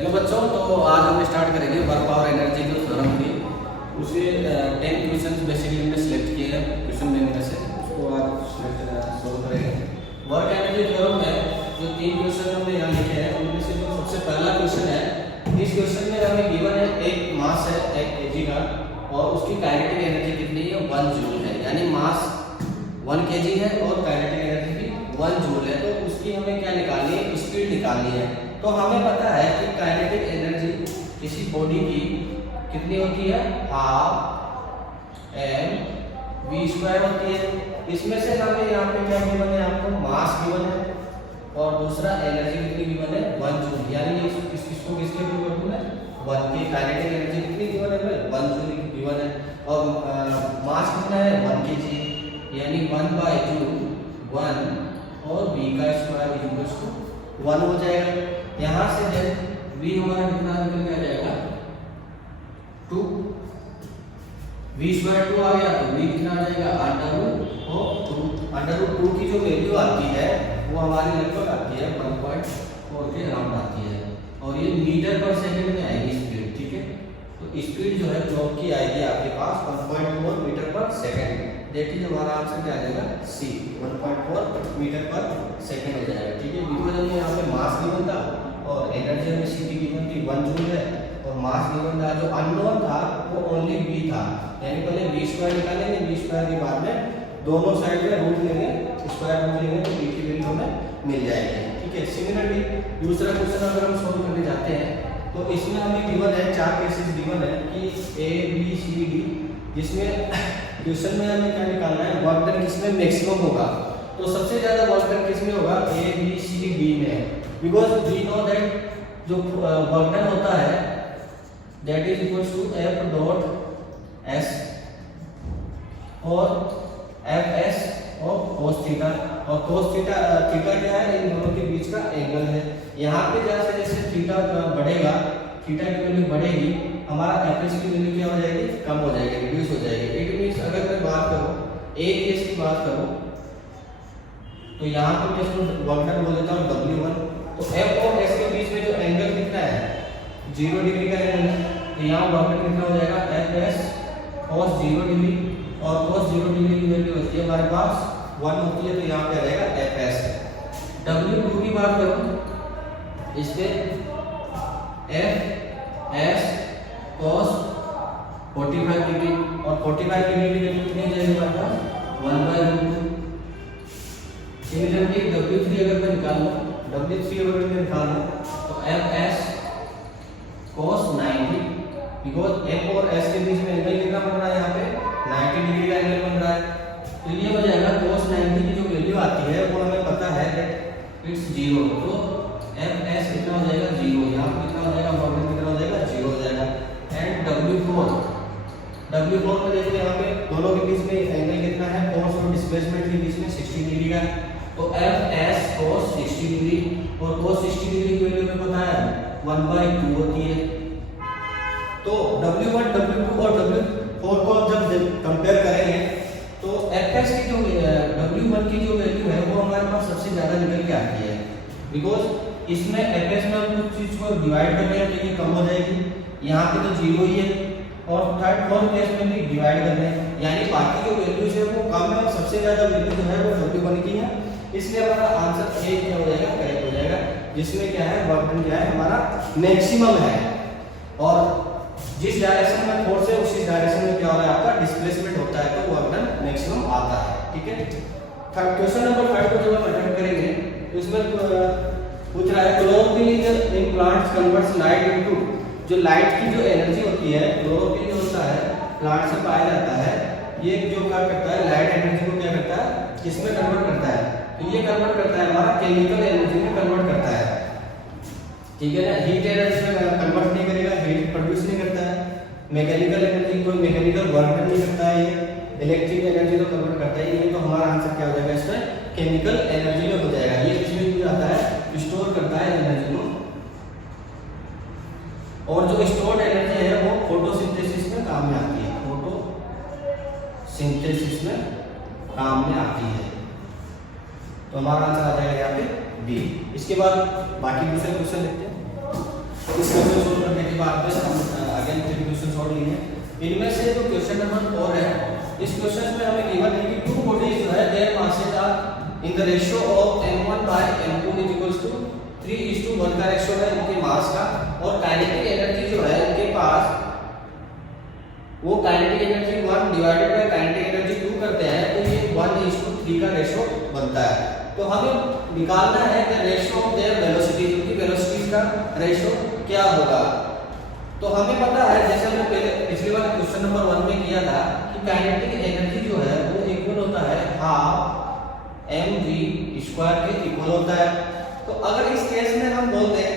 Hello बच्चों, तो आज हम स्टार्ट करेंगे वर्क पावर एनर्जी जो थ्योरम थी उसे 10 क्वेश्चन बेसिकली हमने सिलेक्ट किए हैं क्वेश्चन बैंक में से, उसको आज सोल्व करेंगे। वर्क एनर्जी थ्योरम में जो 3 क्वेश्चन हमने यहाँ लिखे हैं उनमें से जो सबसे पहला क्वेश्चन है, इस क्वेश्चन में हमें गिवन है एक मास है 1 kg का और उसकी काइनेटिक एनर्जी कितनी है 1 जूल है, यानी मास 1 kg है और काइनेटिक एनर्जी भी 1 जूल है। तो उसकी हमें क्या निकालनी है, स्पीड निकालनी है। तो हमें पता है कि काइनेटिक एनर्जी किसी बॉडी की कितनी होती है, हाफ एम वी स्क्वायर होती है। इसमें से हमें यहाँ पे क्या गिवन है, आपको मास गिवन है और दूसरा एनर्जी कितनी गिवन है 1 जूल, यानी इसको किसके इक्वल है 1 की काइनेटिक एनर्जी कितनी गिवन है 1 जूल गिवन है और मास कितना है 1 kg, यानी 1/2 1 और v का स्क्वायर इक्वल्स टू 1 हो जाएगा। यहाँ से जब v हमारा कितना निकल के आ जाएगा 2, v स्क्वायर 2 आ गया तो v कितना आ जाएगा √2 की जो वैल्यू आती है वो हमारी लगभग आती है 1.4 के अराउंड आती है और ये मीटर पर सेकंड में आएगी स्पीड। ठीक है, तो स्पीड जो है क्लॉक की आएगी आपके पास 1.4 मीटर पर सेकंड। देखिए हमारा आंसर क्या आ जाएगा सी 1.4 मीटर पर सेकंड हो जाएगा। ठीक है, बिकॉज हमने यहाँ पे मास गिवन था और एनर्जी हमें सी की गिवन थी 1 जूल है और मास गिवन था, जो अननोन था वो ओनली v था, यानी पहले v स्क्वायर निकालेंगे, v स्क्वायर के बाद में दोनों साइड में रूट लेंगे, स्क्वायर रूट लेंगे तो v की वैल्यू हमें मिल जाएगी। ठीक है, सिमिलरली दूसरा क्वेश्चन अगर हम सॉल्व करने जाते हैं तो इसमें हमें गिवन है 4 केसेस गिवन है कि a b c d, जिसमें क्वेश्चन में हमें क्या निकालना है वर्क डन किसमें मैक्सिमम होगा। तो सबसे ज्यादा वर्क डन किसमें होगा a b c d b में, बिकॉज वी नो दैट जो वर्क डन होता है that is equals to f dot s और एफ एस और cos थीटा, और cos थीटा क्या है, इन दोनों के बीच का एंगल है। यहाँ पे जैसे जैसे थीटा बढ़ेगा, थीटा की वैल्यू बढ़ेगी, हमारा एफ एस की वैल्यू क्या हो जाएगी, कम हो जाएगी, रिड्यूस हो जाएगी। इट मींस अगर मैं बात करूँ एक केस की बात करूँ तो यहाँ पे मैं इसको वर्क डन बोल देता हूँ W1। तो एफ और एस के बीच में जो एंगल कितना है 0 डिग्री का एंगल है, तो यहाँ वर्क डन कितना हो जाएगा एफ एस cos 0 डिग्री, और cos 0 डिग्री की वैल्यू होती है हमारे पास 1 होती है, तो यहाँ पे रहेगा एफ एस। W2 की बात करूँ इस पे एफ एस cos 45 डिग्री और 45 डिग्री की वैल्यू कितनी हो जाएगी हमारे पास 1/√2। सिमिलरली W3 अगर मैं निकालूं, W3 अगर मैं निकालूं तो F S cos 90, because F और एस के बीच में एंगल कितना बन रहा है यहाँ पे 90 डिग्री का एंगल बन रहा है, तो ये हो जाएगा cos 90 की जो वैल्यू आती है वो हमें पता है दैट इट्स 0, तो एफ एस कितना हो जाएगा 0, यहाँ पे कितना हो जाएगा वर्क डन कितना हो जाएगा 0 हो जाएगा। एंड W4 में देखिए यहाँ पे दोनों के बीच में एंगल कितना है, फोर्स और डिस्प्लेसमेंट के बीच में 60 डिग्री का, तो एफ एस cos 60 डिग्री और cos 60 डिग्री की वैल्यू हमें पता है 1/2 होती है। तो W1 W2 और W4 को जब कंपेयर करेंगे तो fs की जो W1 की जो वैल्यू है वो हमारे पास सबसे ज्यादा निकल के आती है, बिकॉज इसमें fs में हम कुछ चीज को डिवाइड कर रहे हैं तो ये कम हो जाएगी, यहाँ पे तो 0 ही है और थर्ड फोर्थ केस में भी डिवाइड कर रहे हैं, यानी बाकी जो वैल्यूज है वो कम है और सबसे ज्यादा वैल्यू जो है वो W1 की है, इसलिए हमारा आंसर ए क्या हो जाएगा, करेक्ट हो जाएगा, जिसमें क्या है वर्क डन क्या है हमारा मैक्सिमम है और जिस डायरेक्शन में फोर्स है उसी डायरेक्शन में क्या हो रहा है आपका डिस्प्लेसमेंट होता है, तो वर्क डन मैक्सिमम आता है। ठीक है, थर्ड क्वेश्चन नंबर 5 को जब हम अटेम्प्ट करेंगे तो इसमें पूछ रहा है chlorophyll in plants converts light into, जो लाइट की जो एनर्जी होती है क्लोरोफिल होता है प्लांट से पाया जाता है, ये जो क्या करता है लाइट एनर्जी को क्या करता है किसमें कन्वर्ट करता है, तो ये कन्वर्ट करता है हमारा केमिकल एनर्जी में कन्वर्ट करता है। ठीक है ना, हीट एनर्जी में कन्वर्ट नहीं करेगा, हीट प्रोड्यूस नहीं करता है, मैकेनिकल एनर्जी कोई मैकेनिकल वर्क नहीं करता है, ये इलेक्ट्रिक एनर्जी तो कन्वर्ट करता ही नहीं, तो हमारा आंसर क्या हो जाएगा इसमें केमिकल एनर्जी में हो जाएगा। ये किसमें यूज आता है, स्टोर करता है एनर्जी को, और जो स्टोर्ड एनर्जी है वो फोटोसिंथेसिस में काम में आती है, फोटोसिंथेसिस में काम में आती है, तो हमारा आंसर आ जाएगा यहाँ पे बी। इसके बाद बाकी दूसरे क्वेश्चन देखते हैं। इसके बाद में हम अगेन 3 क्वेश्चन और लिए। इनमें से जो क्वेश्चन नंबर 4 है, इस क्वेश्चन में हमें गिवन है कि 2 बॉडीज जो है there masses are in the ratio of m1 by m2 is equals to 3:1 का रेशियो है इनके मास का, और काइनेटिक एनर्जी जो है इनके पास वो kinetic energy 1 divided by kinetic energy 2 करते हैं, तो ये 1:3 का रेशियो बनता है। तो हमें निकालना है कि रेशियो ऑफ देयर वेलोसिटी, क्योंकि वेलोसिटी का रेशियो क्या होगा। तो हमें पता है, जैसे हमने पहले पिछली बार क्वेश्चन नंबर 1 में किया था, कि काइनेटिक एनर्जी जो है वो इक्वल होता है हाफ mv² के इक्वल होता है। तो अगर इस केस में हम बोल दें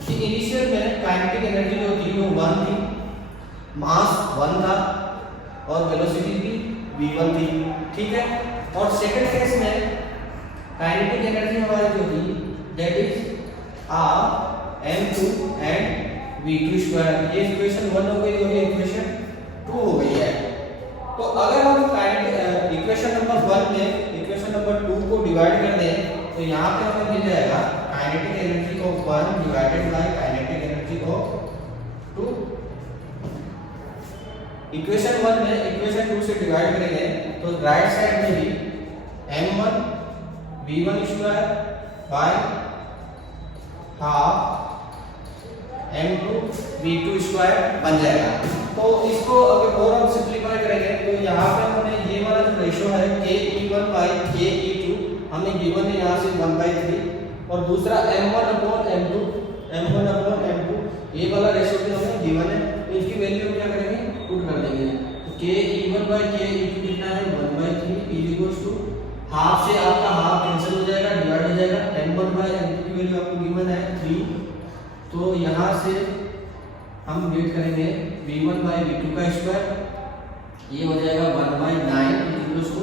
कि इनिशियल में काइनेटिक एनर्जी जो थी वो 1 थी, मास 1 था और वेलोसिटी भी v1 थी, ठीक है। और सेकंड केस में काइनेटिक एनर्जी हमारी जो थी that is half m2 and v2²। ये इक्वेशन 1 हो गई और ये इक्वेशन 2 हो गई है। तो अगर हम इक्वेशन नंबर 1 में इक्वेशन नंबर 2 को डिवाइड कर दें, तो यहाँ पे हमें मिल जाएगा kinetic energy of 1 divided by kinetic energy of 2। Equation 1 में इक्वेशन 2 से डिवाइड करेंगे तो राइट साइड में भी m1 v1² by half m2 v2² बन जाएगा। तो इसको अगर और हम सिंपलीफाई करेंगे तो यहाँ पे हमें ये वाला जो रेशियो है ke1 by ke2 हमें गिवन है यहाँ से 1/3, और दूसरा m1/m2 ये वाला रेशियो भी हमें गिवन है। तो इसकी वैल्यू क्या करेंगे, पुट कर देंगे। तो ke1 by ke2 कितना है 1/3 इज इक्वल्स टू हाफ से आपका हाफ कैंसिल हो जाएगा, डिवाइड हो जाएगा। m1/m2 की वैल्यू आपको गिवन है 3, तो यहाँ से हम गेट करेंगे v1/v2 का स्क्वायर, ये हो जाएगा 1/9 इक्वल्स टू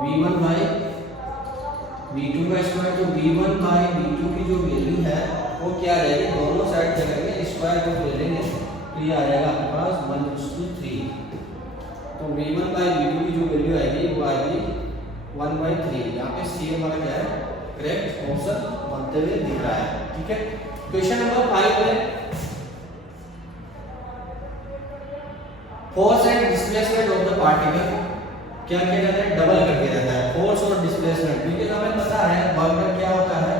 v1/v2 का स्क्वायर। तो v1/v2 की जो वैल्यू है वो क्या आ जाएगी, दोनों साइड क्या करेंगे स्क्वायर को ले लेंगे, तो ये आ जाएगा आपके पास 1:3। तो v1/v2 की जो वैल्यू आएगी वो आएगी 1/3। यहाँ पे सी हमारा क्या है, करेक्ट ऑप्शन बनते हुए दिख रहा है, ठीक है। क्वेश्चन नंबर 5 में force and displacement of the particle क्या किया जाता है, डबल कर दिया जाता है। फोर्स और डिस्प्लेसमेंट, क्योंकि हमें पता है वर्क में क्या होता है,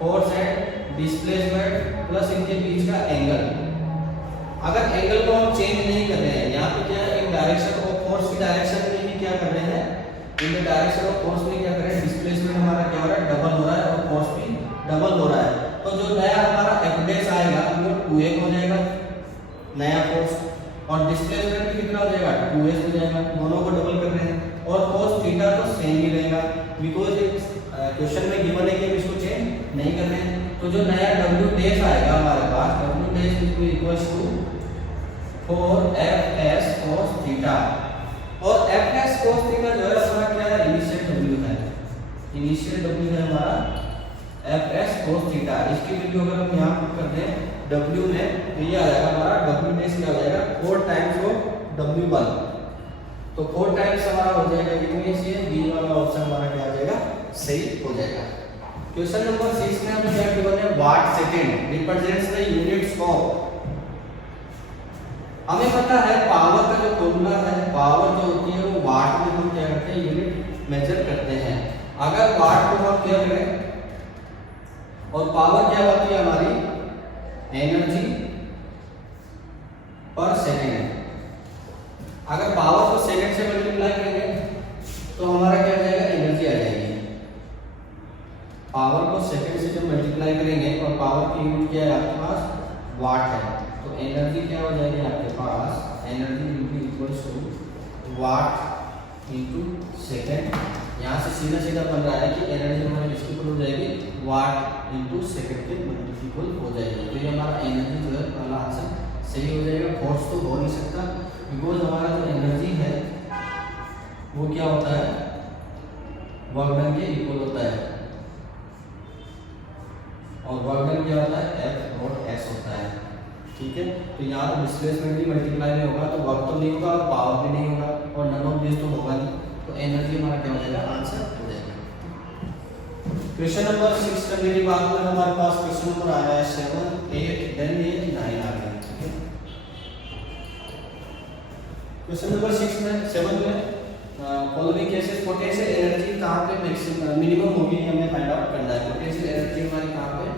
फोर्स एंड डिस्प्लेसमेंट प्लस इनके बीच का एंगल। अगर एंगल को हम चेंज नहीं कर रहे हैं, यहाँ पे क्या है, इन डायरेक्शन ऑफ फोर्स की डायरेक्शन में भी क्या कर रहे हैं, in the direction of force में क्या कर रहे हैं, डिस्प्लेसमेंट हमारा क्या हो रहा है, डबल हो रहा है, और फोर्स भी डबल हो रहा है। तो जो नया हमारा F' आएगा वो 2f हो जाएगा नया फोर्स, और डिस्प्लेसमेंट भी कितना हो जाएगा 2s हो जाएगा, दोनों को डबल कर रहे हैं। और cos थीटा तो सेम ही रहेगा, बिकॉज क्वेश्चन में गिवन है कि हम इसको चेंज नहीं कर रहे हैं। तो जो नया w' आएगा हमारे पास, w' equals to 4fs cos theta, और fs cos थीटा जो है हमारा क्या है, इनिशियल w है, इनिशियल w है हमारा fs cos थीटा। इसकी वैल्यू अगर हम यहाँ पुट कर दें w में, तो ये आ जाएगा हमारा w' क्या हो जाएगा 4 टाइम्स ऑफ w1, तो 4 टाइम्स हमारा हो जाएगा कितने से, बी वाला ऑप्शन हमारा क्या आ जाएगा, सही हो जाएगा। क्वेश्चन नंबर 6 में हमें क्या गिवन है, watt second represents the units of. हमें पता है पावर का जो फॉर्मूला है, पावर जो होती है वो वाट में हम क्या करते हैं, यूनिट मेजर करते हैं। अगर वाट को हम क्या करें, और पावर क्या होती है हमारी, एनर्जी पर सेकंड। अगर पावर को सेकंड से मल्टीप्लाई करेंगे तो हमारा क्या आ जाएगा, एनर्जी आ जाएगी। पावर को सेकंड से जब मल्टीप्लाई करेंगे, और पावर की यूनिट क्या है आपके पास, वाट है, तो एनर्जी क्या हो जाएगी आपके पास, energy equals to watt into second. यहाँ से सीधा सीधा बन रहा है कि एनर्जी हमारी किसके इक्वल हो जाएगी, वाट इनटू सेकंड के इक्वल हो जाएगी। तो ये हमारा एनर्जी जो है पहला आंसर सही हो जाएगा। फोर्स तो हो नहीं सकता, बिकॉज हमारा जो एनर्जी है वो क्या होता है, वर्क डन के इक्वल होता है, और वर्क डन क्या होता है, F और S होता है, ठीक है। तो यहाँ तो डिस्प्लेसमेंट भी मल्टीप्लाई में होगा, तो वर्क तो नहीं होगा, पावर भी नहीं होगा, और नन ऑफ दिस तो होगा नहीं, तो एनर्जी हमारा क्या हो जाएगा, आंसर हो जाएगा। क्वेश्चन नंबर 6 करने के बाद में हमारे पास क्वेश्चन नंबर आया है 7, 8, देन ये 9 आ गया, ठीक है। क्वेश्चन नंबर 6 में 7 में फॉलोइंग केसेस पोटेंशियल एनर्जी कहाँ पे मैक्सिमम मिनिमम होगी हमें फाइंड आउट करना है। पोटेंशियल एनर्जी हमारी कहाँ पे,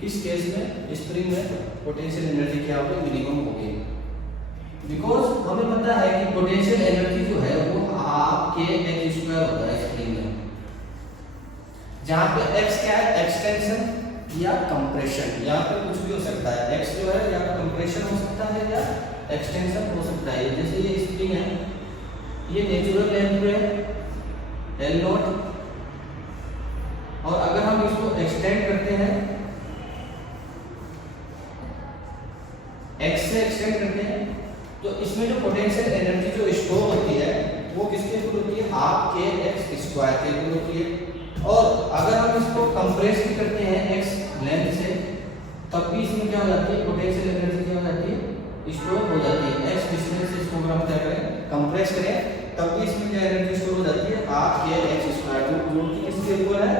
किस केस में, स्प्रिंग में पोटेंशियल एनर्जी क्या होगी, मिनिमम होगी। बिकॉज हमें पता है कि पोटेंशियल एनर्जी जो है वो हाफ के एक्स स्क्वायर होता है स्प्रिंग में, जहाँ पे एक्स क्या है, एक्सटेंशन या कंप्रेशन, यहाँ पे कुछ भी हो सकता है। एक्स जो है या कंप्रेशन हो सकता है या एक्सटेंशन हो सकता है। जैसे ये स्प्रिंग है, ये नेचुरल लेंथ पे है L नॉट, और अगर हम इसको एक्सटेंड करते हैं, x से एक्सटेंड करते हैं, तो इसमें जो पोटेंशियल एनर्जी जो स्टोर होती है वो किसके इक्वल होती है, हाफ के एक्स स्क्वायर के इक्वल होती है। और अगर हम इसको कंप्रेस भी करते हैं x लेंथ से, तब भी इसमें क्या हो जाती है, पोटेंशियल एनर्जी क्या हो जाती है, स्टोर हो जाती है। x डिस्टेंस से इसको हम क्या करें, कंप्रेस करें, तब भी इसमें क्या एनर्जी स्टोर हो जाती है, हाफ के एक्स स्क्वायर, जो कि किसके इक्वल है,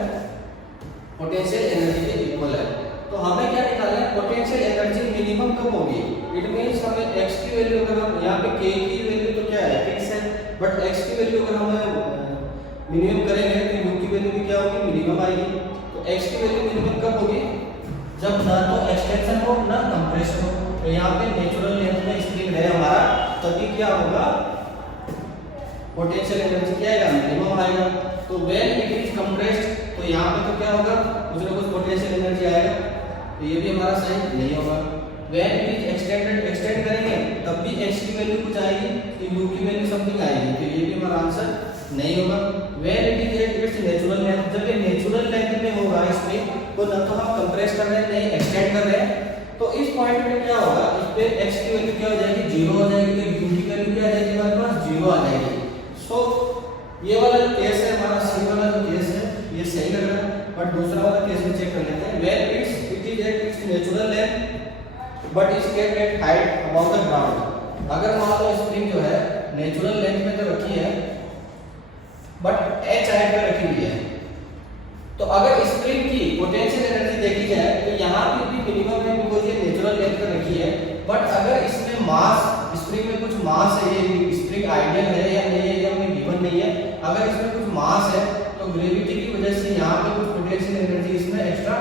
पोटेंशियल एनर्जी के इक्वल है। तो हमें क्या निकालना है, पोटेंशियल एनर्जी मिनिमम कब होगी। इट मींस हमें x की वैल्यू, अगर हम यहाँ पे k की वैल्यू तो क्या है, फिक्स है, बट x की वैल्यू अगर हम मिनिमम करेंगे तो u की वैल्यू भी क्या होगी, मिनिमम आएगी। तो x की वैल्यू मिनिमम कब होगी, जब ना तो एक्सटेंशन हो ना कंप्रेशन हो। तो यहाँ पे नेचुरल लेंथ में स्प्रिंग है हमारा, तभी क्या होगा, पोटेंशियल एनर्जी क्या आएगा, मिनिमम आएगा। तो व्हेन इट इज कंप्रेस्ड, तो यहाँ पे तो क्या होगा, कुछ ना कुछ पोटेंशियल एनर्जी आएगा, तो ये भी हमारा सही नहीं होगा। When it is extended, extend करेंगे तब भी x की वैल्यू कुछ आएगी, तो u की वैल्यू समथिंग आएगी, तो ये भी हमारा आंसर नहीं होगा। When it is at its natural length, जब ये नेचुरल लेंथ में होगा इसमें, तो ना तो हम कंप्रेस कर रहे हैं नहीं एक्सटेंड कर रहे हैं, तो इस पॉइंट पे क्या होगा, इस पे x की वैल्यू क्या हो जाएगी, 0 हो जाएगी, तो u की वैल्यू क्या आ जाएगी, हमारे पास 0 आ जाएगी। सो ये वाला जो केस है हमारा, सी वाला जो केस है ये सही लग रहा है, बट दूसरा वाला केस भी चेक कर लेते हैं। When it is at its natural length but is kept at height above the ground. अगर मान लो स्प्रिंग जो है नेचुरल लेंथ में तो रखी है बट h हाइट पे रखी हुई है, तो अगर स्प्रिंग की पोटेंशियल एनर्जी देखी जाए तो यहाँ पे भी मिनिमम है, बिकॉज़ ये नेचुरल लेंथ पे रखी है। बट अगर इसमें मास, स्प्रिंग में कुछ मास है, ये स्प्रिंग आइडियल है या नहीं है, या हमें गिवन नहीं है, अगर इसमें कुछ मास है तो ग्रेविटी की वजह से यहाँ पे कुछ पोटेंशियल एनर्जी इसमें एक्स्ट्रा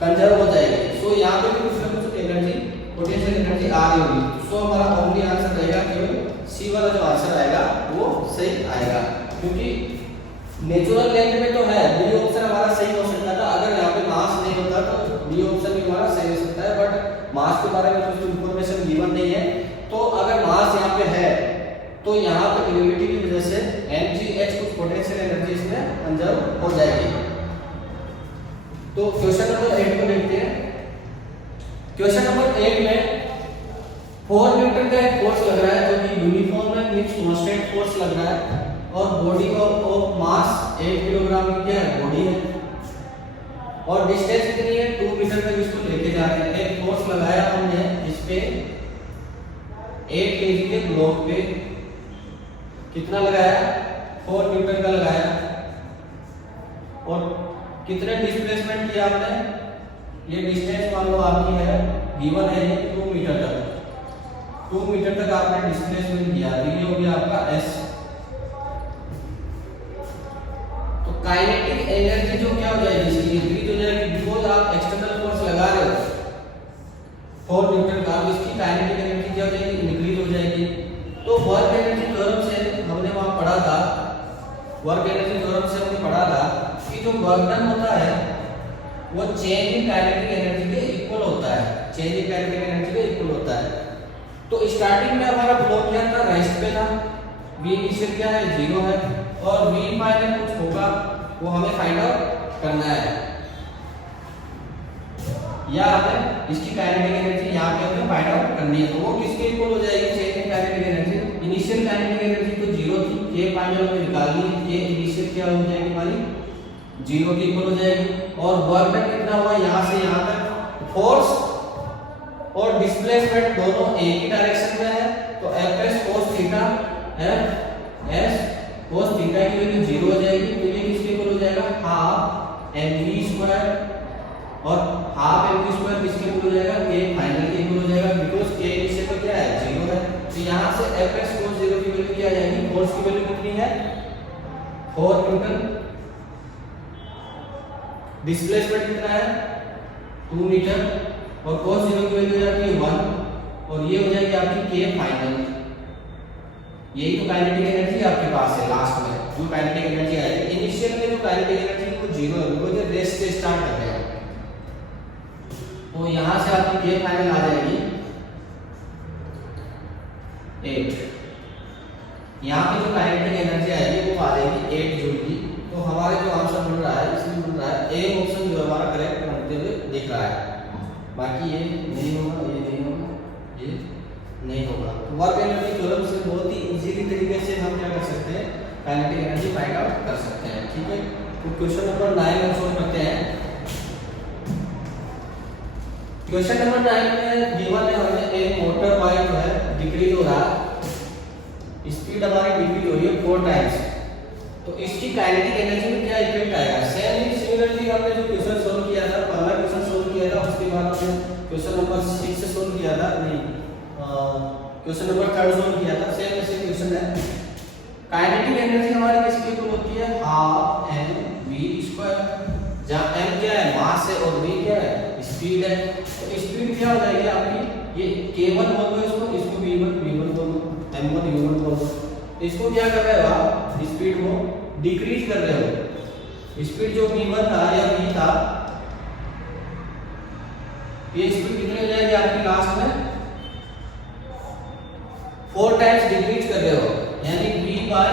कंजर्व हो जाएगी। सो यहाँ पे भी कुछ ना कुछ एनर्जी, पोटेंशियल एनर्जी आ रही होगी। सो हमारा ओनली आंसर रहेगा केवल सी वाला जो आंसर आएगा वो सही आएगा, क्योंकि नेचुरल लेंथ में तो है, बी ऑप्शन हमारा सही हो सकता था। अगर यहाँ पे मास नहीं होता तो बी ऑप्शन भी हमारा सही हो सकता है, बट मास के बारे में कुछ इंफॉर्मेशन गिवन नहीं है। तो अगर मास यहाँ पे है तो यहाँ पे ग्रेविटी की वजह से mgh कुछ पोटेंशियल एनर्जी इसमें कंजर्व हो जाएगी। तो क्वेश्चन नंबर 8 को देखते हैं। क्वेश्चन नंबर 8 में 4 न्यूटन का एक फोर्स लग रहा है जो कि यूनिफॉर्म है, मींस कांस्टेंट फोर्स लग रहा है, और बॉडी ऑफ मास 8 किलोग्राम की क्या है, बॉडी है, और डिस्टेंस कितनी है, 2 मीटर तक इसको लेके जा रहे हैं। एक फोर्स लगाया हमने इस पे 8 केजी के ब्लॉक पे, कितना लगाया, 4 न्यूटन का लगाया, और कितने डिस्प्लेसमेंट किया आपने, ये डिस्टेंस मान लो आपकी है, गिवन है ये 2 मीटर तक, 2 मीटर तक आपने डिस्प्लेसमेंट किया, ये हो गया आपका s। तो काइनेटिक एनर्जी जो क्या हो जाएगी, इसकी इंक्रीज हो जाएगी, बिकॉज आप एक्सटर्नल फोर्स लगा रहे हो 4 न्यूटन का, इसकी काइनेटिक एनर्जी क्या हो जाएगी, इंक्रीज हो जाएगी। तो वर्क एनर्जी थ्योरम से हमने वहां पढ़ा था, वर्क एनर्जी थ्योरम से हमने पढ़ा था कि जो वर्क डन होता है वो चेंज इन काइनेटिक एनर्जी के इक्वल होता है, चेंज इन काइनेटिक एनर्जी के इक्वल होता है। तो स्टार्टिंग में हमारा फ्लो क्या था, रेस्ट पे था, v इनिशियल क्या है, 0 है, और v फाइनल कुछ होगा वो हमें फाइंड आउट करना है, या हमें इसकी काइनेटिक एनर्जी यहाँ पे हमें फाइंड आउट करनी है। तो वो किसके इक्वल हो जाएगी, change in kinetic energy. Initial kinetic energy तो 0 थी, k फाइनल में निकालनी है, k इनिशियल क्या हो जाएगी हमारी, 0 के इक्वल हो जाएगी। और वर्क डन कितना हुआ, यहाँ से यहाँ तक, फोर्स और डिस्प्लेसमेंट दोनों एक ही डायरेक्शन में है, तो F cos theta F cos theta की वैल्यू 0 हो जाएगी, तो ये किसके इक्वल हो जाएगा, हाफ mv स्क्वायर, और हाफ mv स्क्वायर किसके इक्वल हो जाएगा, k फाइनल के इक्वल हो जाएगा, बिकॉज़ k इनिशियल तो क्या है, 0 है। तो यहाँ से फोर्स की वैल्यू कितनी है 4 न्यूटन, डिस्प्लेसमेंट कितना है 2 मीटर, और cos 0 की वैल्यू हो जाती है 1, और ये हो जाएगी आपकी k फाइनल। यही तो काइनेटिक एनर्जी आपके पास है लास्ट में, जो काइनेटिक एनर्जी आएगी। इनिशियल में जो काइनेटिक एनर्जी वो 0 है, वो जो रेस्ट से स्टार्ट कर रहे हैं, तो यहां से आपकी k फाइनल आ जाएगी 8। यहाँ पे जो काइनेटिक एनर्जी आएगी वो आ जाएगी 8 जूल की। तो हमारे जो आंसर मिल रहा है इसमें मिल रहा है ए ऑप्शन जो हमारा करेक्ट होते हुए दिख रहा है। बाकी ये नहीं होगा, ये नहीं होगा, ये नहीं होगा। तो वर्क एनर्जी थ्योरम से बहुत ही इजीली तरीके से हम क्या कर सकते हैं काइनेटिक एनर्जी फाइंड आउट कर सकते हैं। ठीक है, तो क्वेश्चन नंबर 9 हम सोल्व करते हैं। क्वेश्चन नंबर 9 में गिवन है हमें एक मोटर बाइक जो है डिक्रीज हो रहा है, स्पीड हमारी डिक्रीज हो रही है 4 टाइम्स, तो इसकी काइनेटिक एनर्जी में क्या इफेक्ट आएगा। सिमिलरली हमने जो क्वेश्चन सोल्व किया था, पहला क्वेश्चन सोल्व किया था, उसके बाद हमने क्वेश्चन नंबर 6 से सोल्व किया था, नहीं क्वेश्चन नंबर 3 सोल्व किया था, सेम ऐसे क्वेश्चन है। काइनेटिक एनर्जी हमारी किसके इक्वल होती है हाफ mv², जहां m क्या है मास है और v क्या है स्पीड है। तो स्पीड क्या हो जाएगी आपकी, ये k1 बोल दो इसको, इसको v1 बोल दो, m1 u1 बोल दो। इसको क्या कर रहे हो आप, स्पीड को डिक्रीज कर रहे हो। स्पीड जो v1 था या v था, ये स्पीड कितनी हो जाएगी आपकी लास्ट में 4 टाइम्स डिक्रीज कर रहे हो, यानी v/4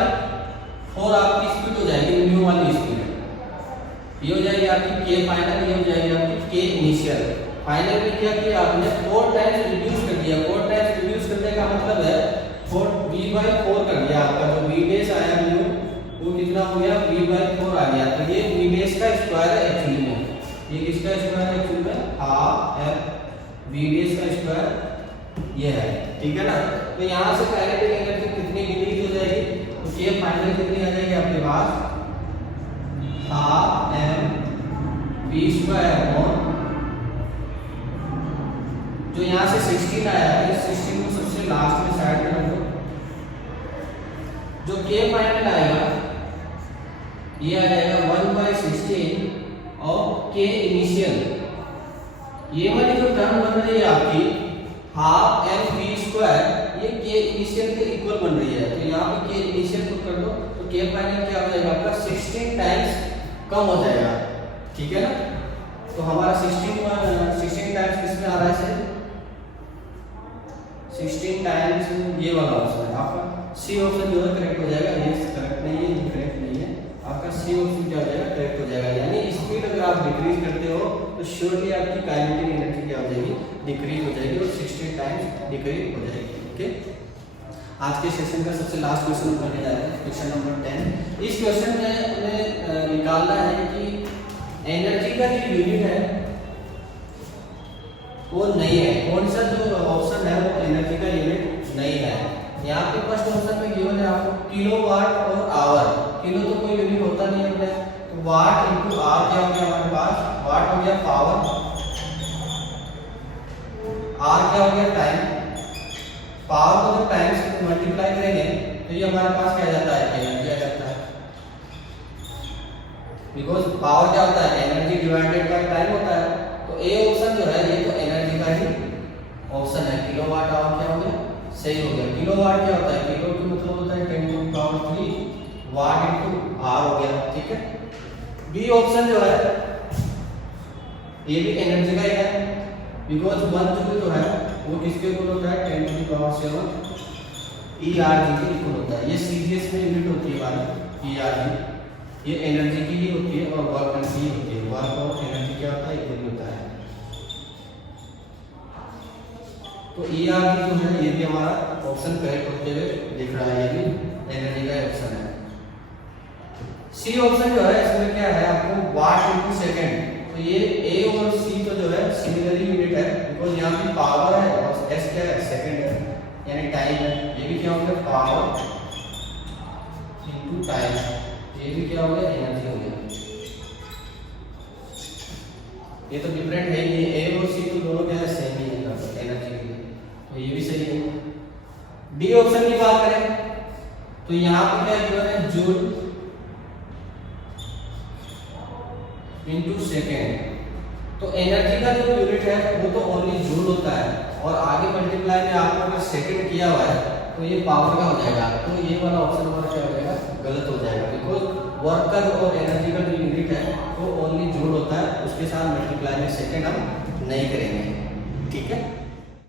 आपकी स्पीड हो जाएगी न्यू वाली स्पीड। ये हो जाएगी आपकी k फाइनल, ये हो जाएगी आपकी k इनिशियल। फाइनल में क्या किया आपने 4 टाइम्स रिड्यूस कर दिया। 4 टाइम्स रिड्यूस करने का मतलब है 4 v/4 कर दिया। आपका जो v डेश आया न्यू वो कितना हो गया v/4 आ गया। तो ये v डेश का स्क्वायर है एक्चुअली में, ये किसका स्क्वायर है एक्चुअली में हाफ f v डेश का स्क्वायर ये है। ठीक है ना, तो यहां से काइनेटिक एनर्जी कितनी डिक्रीज हो जाएगी, तो k फाइनल कितनी आ जाएगी आपके पास हाफ m v² जो यहाँ से 16 आया है, इस 16 को सबसे लास्ट में साइड में रखो। जो k फाइनल आएगा ये आ जाएगा 1/16 और k इनिशियल। ये वाली जो टर्म बन रही है आपकी हाफ mv², ये k इनिशियल के इक्वल बन रही है। तो यहाँ पे k इनिशियल को कर दो, तो k फाइनल क्या हो जाएगा आपका 16 टाइम्स कम हो जाएगा। ठीक है ना, तो हमारा 16 टाइम्स किसमें आ रहा है, 16 टाइम्स ये वाला ऑप्शन है आपका सी ऑप्शन जो है करेक्ट हो जाएगा। ये करेक्ट नहीं है, ये करेक्ट नहीं है, आपका सी ऑप्शन क्या हो जाएगा करेक्ट हो जाएगा। यानी स्पीड अगर आप डिक्रीज करते हो तो श्योरली आपकी काइनेटिक एनर्जी क्या हो जाएगी डिक्रीज हो जाएगी और 16 टाइम्स डिक्रीज हो जाएगी। ओके, आज के सेशन का सबसे लास्ट क्वेश्चन करने जा रहे हैं, क्वेश्चन नंबर 10। इस क्वेश्चन में हमें निकालना है कि एनर्जी का जो यूनिट है वो नहीं है। कौन सा जो ऑप्शन है वो एनर्जी का यूनिट नहीं है। यहाँ पे फर्स्ट ऑप्शन में गिवन है आपको किलोवाट और आवर। किलो तो कोई यूनिट होता नहीं है अपने, तो वाट इनटू आवर क्या हो गया हमारे पास, वाट हो गया पावर, आर क्या हो गया टाइम। पावर को जब टाइम से मल्टीप्लाई करेंगे तो ये हमारे पास क्या आ जाता है एनर्जी आ जाता है, बिकॉज पावर क्या होता है एनर्जी डिवाइडेड बाय टाइम होता है। तो ए ऑप्शन जो है ये तो एनर्जी का ही ऑप्शन है। किलोवाट आवर क्या हो गया सही हो गया। किलोवाट क्या होता है, किलो की मतलब होता है 10⁻³ वाट इनटू आर हो गया। ठीक है, बी ऑप्शन जो है ये भी एनर्जी का ही है, बिकॉज 1 जूल जो है वो किसके इक्वल होता है 10⁻⁷ ERG के इक्वल होता है। ये सीजीएस में यूनिट होती है हमारी ERG, ये एनर्जी की ही होती है और वर्क एनर्जी ही होती है। वर्क और एनर्जी क्या होता है इक्वल होता है। तो ERG जो है ये भी हमारा ऑप्शन करेक्ट होते हुए दिख रहा है, ये भी एनर्जी का ऑप्शन है। सी ऑप्शन जो है इसमें क्या है आपको वाट इनटू सेकंड। तो ये ए और सी तो जो है सिमिलरली यूनिट है, बिकॉज यहाँ पे पावर है और एस क्या है सेकंड है यानी टाइम है। ये भी क्या हो गया पावर इनटू टाइम, ये भी क्या हो गया एनर्जी हो गया। ये तो डिफरेंट है, ये ए और सी तो दोनों क्या है सेम ही है एनर्जी के लिए, तो ये भी सही है। डी ऑप्शन की बात करें तो यहाँ पे क्या गिवन है, जूल इनटू सेकेंड। तो एनर्जी का जो यूनिट है वो तो ओनली जूल होता है, और आगे मल्टीप्लाई में आपको अगर सेकेंड किया हुआ है तो ये पावर का हो जाएगा। तो ये वाला ऑप्शन हमारा क्या हो जाएगा, गलत हो जाएगा, बिकॉज वर्क का और एनर्जी का जो यूनिट है वो ओनली जूल होता है, उसके साथ मल्टीप्लाई में सेकेंड हम नहीं करेंगे। ठीक है।